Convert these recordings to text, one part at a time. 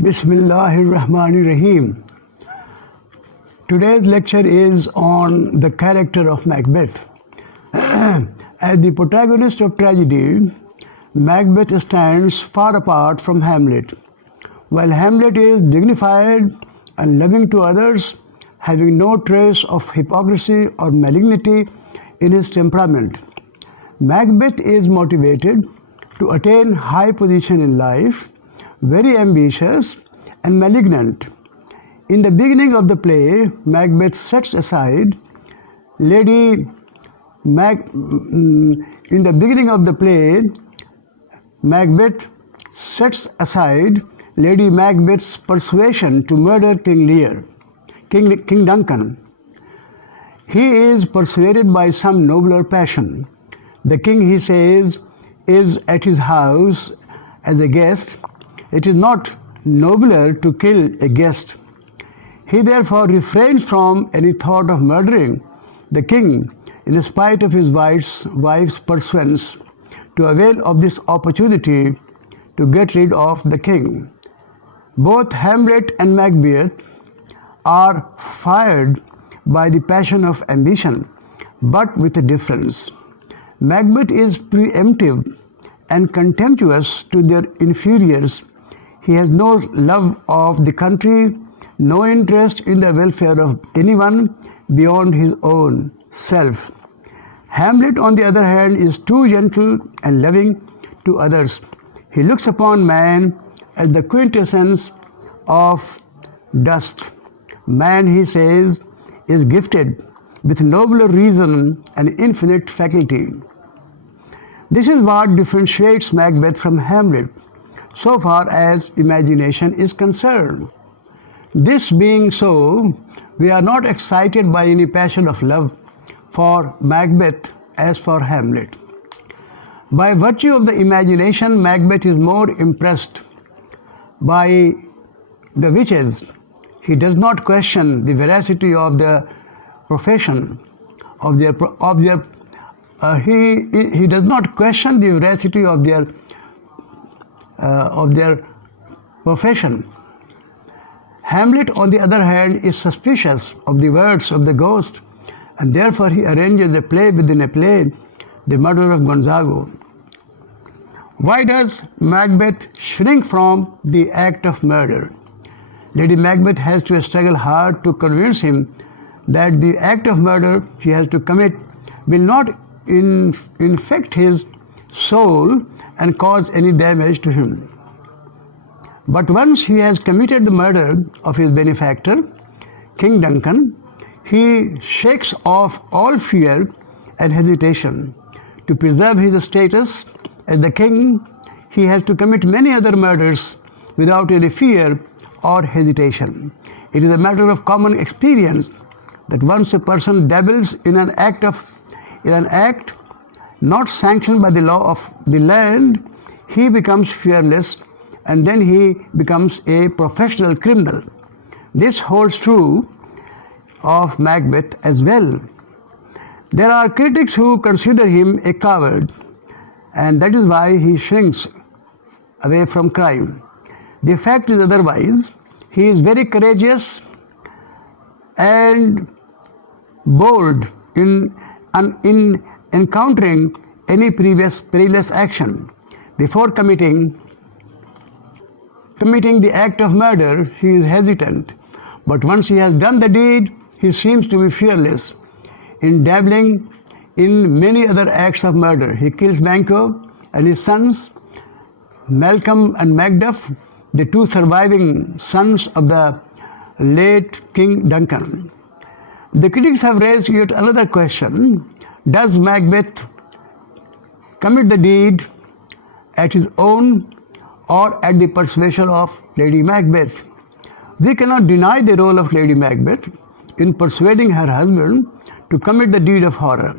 Bismillahirrahmanirrahim. Today's lecture is on the character of Macbeth. As the protagonist of tragedy, Macbeth stands far apart from Hamlet. While Hamlet is dignified and loving to others, having no trace of hypocrisy or malignity in his temperament, Macbeth is motivated to attain high position in life, very ambitious and malignant. In the beginning of the play, Macbeth sets aside Lady in the beginning of the play, Macbeth sets aside Lady Macbeth's persuasion to murder King Lear, King Duncan. He is persuaded by some nobler passion. The king, he says, is at his house as a guest. It is not nobler to kill a guest. He therefore refrains from any thought of murdering the king in spite of his wife's pursuance to avail of this opportunity to get rid of the king. Both Hamlet and Macbeth are fired by the passion of ambition, but with a difference. Macbeth is preemptive and contemptuous to their inferiors. He has no love of the country, no interest in the welfare of anyone beyond his own self. Hamlet, on the other hand, is too gentle and loving to others. He looks upon man as the quintessence of dust. Man, he says, is gifted with nobler reason and infinite faculty. This is what differentiates Macbeth from Hamlet, so far as imagination is concerned. This being so, we are not excited by any passion of love for Macbeth as for Hamlet. By virtue of the imagination, Macbeth is more impressed by the witches. He does not question the veracity of the profession, he does not question the veracity of their profession. Hamlet, on the other hand, is suspicious of the words of the ghost, and therefore he arranges a play within a play, The Murder of Gonzago. Why does Macbeth shrink from the act of murder? Lady Macbeth has to struggle hard to convince him that the act of murder he has to commit will not infect his soul and cause any damage to him. But once he has committed the murder of his benefactor, King Duncan, he shakes off all fear and hesitation. To preserve his status as the king, he has to commit many other murders without any fear or hesitation. It is a matter of common experience that once a person dabbles in an act not sanctioned by the law of the land, he becomes fearless, and then he becomes a professional criminal. This holds true of Macbeth as well. There are critics who consider him a coward, and that is why he shrinks away from crime. The fact is otherwise. He is very courageous and bold in encountering any previous perilous action. Before committing the act of murder, he is hesitant, but once he has done the deed, he seems to be fearless. In dabbling in many other acts of murder, he kills Banquo and his sons, Malcolm and Macduff, the two surviving sons of the late King Duncan. The critics have raised yet another question: does Macbeth commit the deed at his own or at the persuasion of Lady Macbeth? We cannot deny the role of Lady Macbeth in persuading her husband to commit the deed of horror.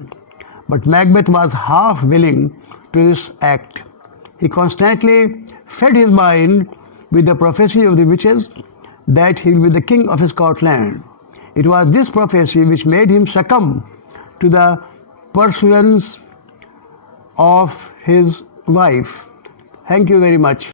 But Macbeth was half willing to this act. He constantly fed his mind with the prophecy of the witches that he will be the king of Scotland. It was this prophecy which made him succumb to the pursuance of his wife. Thank you very much.